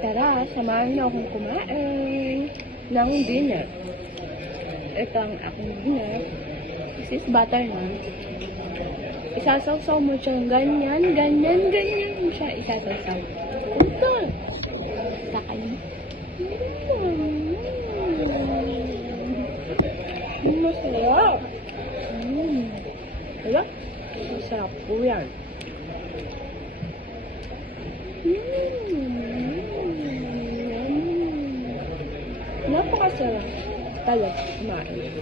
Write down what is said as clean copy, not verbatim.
Tara, samahan niyo akong kumain ng dinner. Ito ang aking dinner. This is butter na. Isasawsaw mo siya ganyan, ganyan, ganyan mo siya isasawsaw. Ito. Takay mo. Masarap. Diba? Masarap po yan. Napakasarap talaga kumain.